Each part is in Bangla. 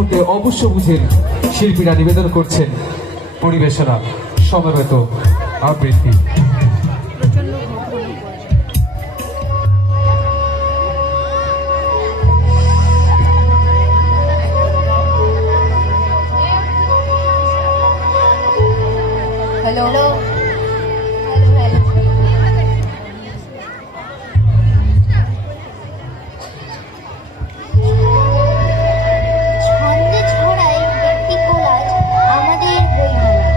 মুহূর্তে অবশ্য বুঝেন শিল্পীরা নিবেদন করছেন পরিবেশনা সমবেত আবৃত্তি। হ্যালো হ্যালো ছন্দে ছড়ায় একটি কোলাজ আমাদের বইমেলা।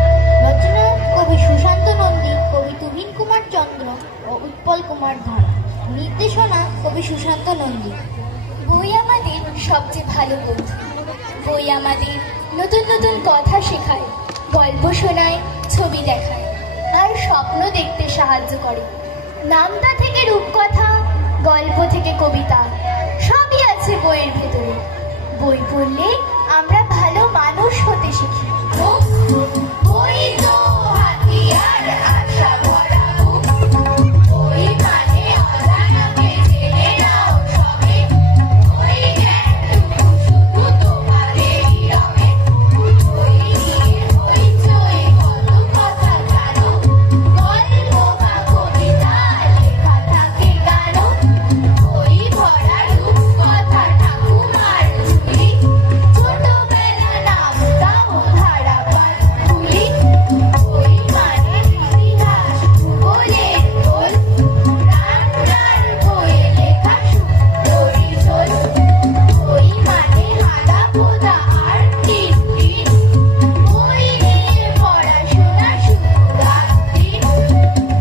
রচনা কবি সুশান্ত নন্দী, কবি তুহিন কুমার চন্দ্র ও উৎপল কুমার ধারা। নির্দেশনা কবি সুশান্ত নন্দী। বই আমাদের সবচেয়ে ভালো বন্ধু। বই আমাদের নতুন নতুন কথা শেখায়, গল্প শোনায়, ছবি দেখায় আর স্বপ্ন দেখতে সাহায্য করে। নামতা থেকে রূপকথা, গল্প থেকে কবিতা, সবই আছে বইয়ের ভেতরে। বই পড়লে আমরা ভালো মানুষ হতে শিখি। বই তো হাতিয়ার, আশা ভরা বুক। বই মানে অজানাকে জেনে নাও সবে। বই জ্ঞানটুকু শুধু তোমাদেরই রবে। বই নিয়ে হইচই, কত কথা জানো। গল্প বা কবিতা, লেখা থাকে গানও। বই ভরা রূপকথা, ঠাকুমার ঝুলি। ছোটবেলা নামতা ও ধারা পাঠ তুলি। বই মানে ইতিহাস, ভূগোলের বই। রান্নার বইয়ে লেখা সুন্দরী ঝোল। বই মানে হাদা পোদা আর টিনটিন। বই নিয়ে পড়াশোনা শুরু রাত্রির।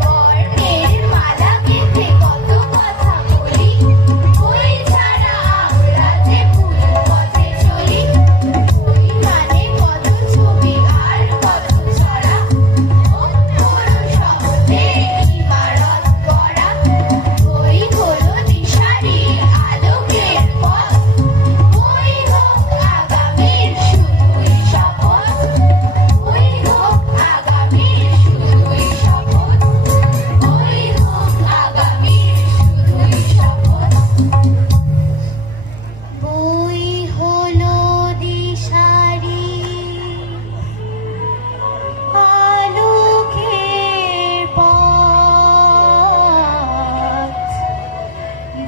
বর্ণের মালা গেঁথে কত কথা বলি। বই ছাড়া আমরা যে ভুল পথে চলি। বই মানে কত ছবি আর কত ছড়া। অক্ষর শব্দে ইমারত গড়া। বই হলো দিশারি, আলোকের পথ। বই হোক আগামীর শুধুই শপথ। বই হোক আগামীর শুধুই শপথ। বই হোক আগামীর শুধুই শপথ। বই হলো দিশারি, আলোকের পথ।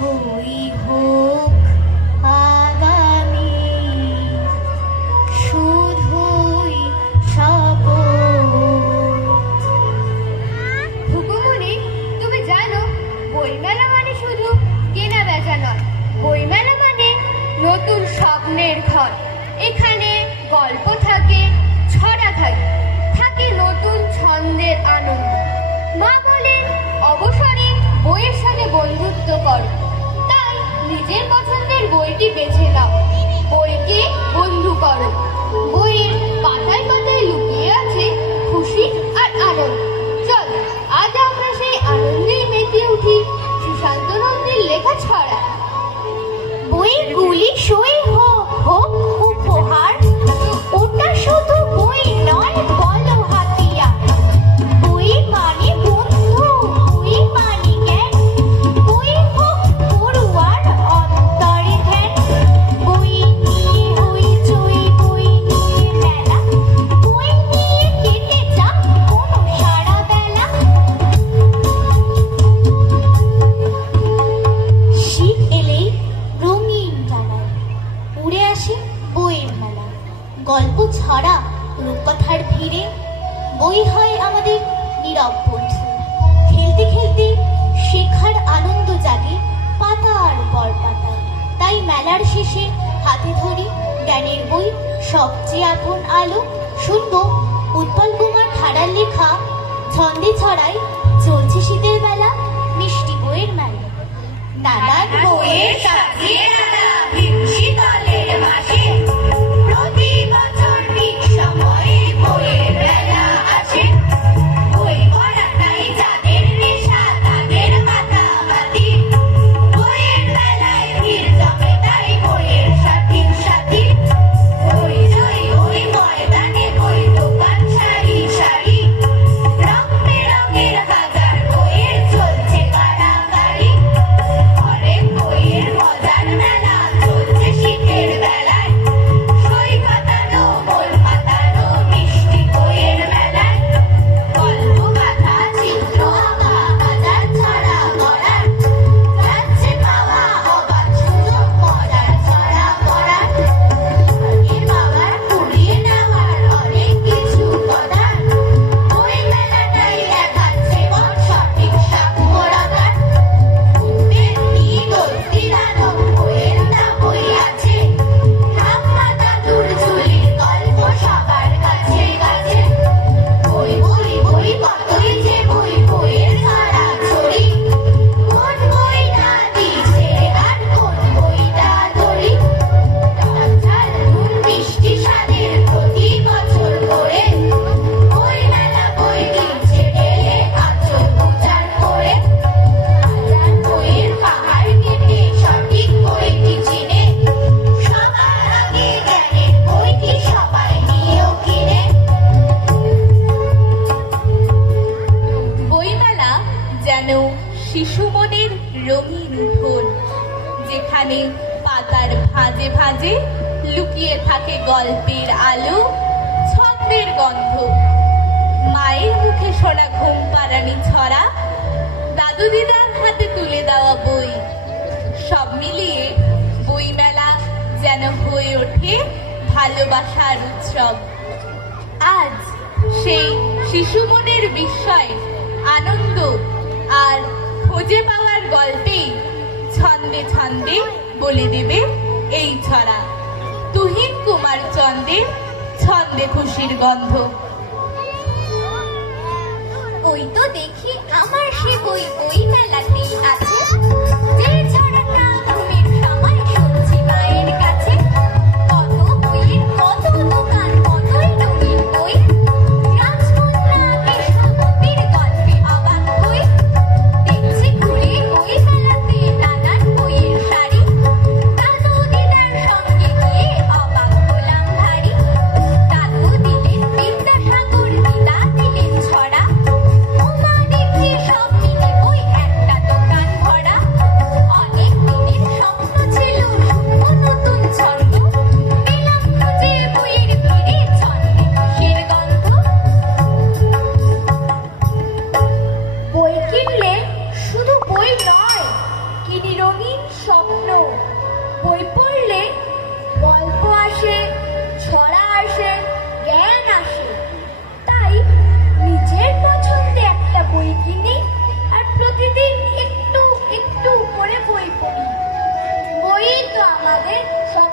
বই হোক আগামী শুধুই শপথ। হুকুমনি, তুমি জানো বইমেলা মানে শুধু কেনা বেচা নয়। বইমেলা মানে নতুন স্বপ্নের ঘর। এখানে গল্প থাকে, ছড়া থাকে, থাকে নতুন ছন্দের আনন্দ। মা বলেন অবসরে বইয়ের সাথে বন্ধুত্ব করো। তাই নিজের পছন্দের বইটি বেছে নাও, বইকে বন্ধু করো। বইয়ের পাতায় পাতায় লুকিয়ে আছে খুশি আর আনন্দ। চল আজ আমরা সেই আনন্দেই মেতে উঠি সুশান্ত নন্দীর লেখা ছড়া। বইয়ের গুলি সই হোক হোক উপহার। ওটা শুধু বই নয়, বলো হাতিয়ার। বই মানে বন্ধু, বই মানে জ্ঞান। বই হোক পড়ুয়ার অন্তরে ধ্যান। বই নিয়ে হইচই, বই নিয়ে মেলা। বই নিয়ে কেটে যাক কোনো সারা বেলা। শীত এলেই রঙিন জানায় উড়ে আসে বইয়ের মেলা। গল্প ছড়া রূপকথার ভিড়ে বই হয় আমাদের নীরব বন্ধু। খেলতে খেলতে শেখার আনন্দ জাগে পাতার পর পাতা। তাই মেলার শেষে হাতে ধরি জ্ঞানের বই, সবচেয়ে আপন আলো। শুনবো উৎপল কুমার ধারার লেখা ছন্দে ছড়াই চলছে শীতের বেলা, মিষ্টি বইয়ের মেলা। নানান বইয়ের সাজিয়ে নানা ভিড় শীতলের মাসে। প্রতি বছর ঠিক সময়ে বইয়ের মেলা আসে। বই পড়া নাই যাদের নেশা, তাদের মাতামাতি। বইয়ের মেলায় ভিড় জমে, তাই বইয়ের সাথী সাথী। ওই জয় ওই ময়দানে বই দোকান সারি সারি। রং বেরঙের হাজার বইয়ের চলছে কাড়াকাড়ি। অনেক বইয়ের মজার মেলা চলছে শীতের বেলায়। যেখানে পাতার ভাঁজে ভাঁজে লুকিয়ে থাকে গল্পের আলো, ছন্দের গন্ধ, মায়ের মুখে শোনা ঘুম পাড়ানি ছড়া, দাদু দিদার হাতে তুলে দেওয়া বই, সব মিলিয়ে বইমেলা যেন হয়ে ওঠে ভালোবাসার উৎসব। আজ সেই শিশু মনের বিস্ময়, আনন্দ আর খুঁজে পাওয়ার গল্পেই ছন্দে ছন্দে বলে দেবে এই ছড়া। তুহিন কুমার চন্দের ছন্দে খুশির গন্ধ। ওই তো দেখি আমার সে বই বই মেলাতেই আছে, যে ছড়াটা ঘুমের সময় শুনছি মায়ের কাছে। কত বইয়ের কত দোকান, কতই রঙিন বই, রাজকন্যা কৃষ্ণপতির গল্পে অবাক হই। দেখছি ঘুরে বই মেলাতে নানান বইয়ের শাড়ি, দাদু দিদার সঙ্গে গিয়ে অবাক হলাম ভারী। দাদু দিলেন বিদ্যাসাগর, দিদা দিলেন ছড়া, ওমা দেখি সব মিলে বই একটা দোকান ভরা। অনেক দিনের স্বপ্ন ছিল শুনবো নতুন ছন্দ, পেলাম খুঁজে বইয়ের ভিড়ে ছন্দে খুশির গন্ধ। বই কিনলে শুধু বই নয়, কিনি রঙিন স্বপ্ন। বই পড়লে গল্প আসে, ছড়া আসে, জ্ঞান আসে। তাই নিজের পছন্দে একটা বই কিনি আর প্রতিদিন একটু একটু করে বই পড়ি। বই তো আমাদের সব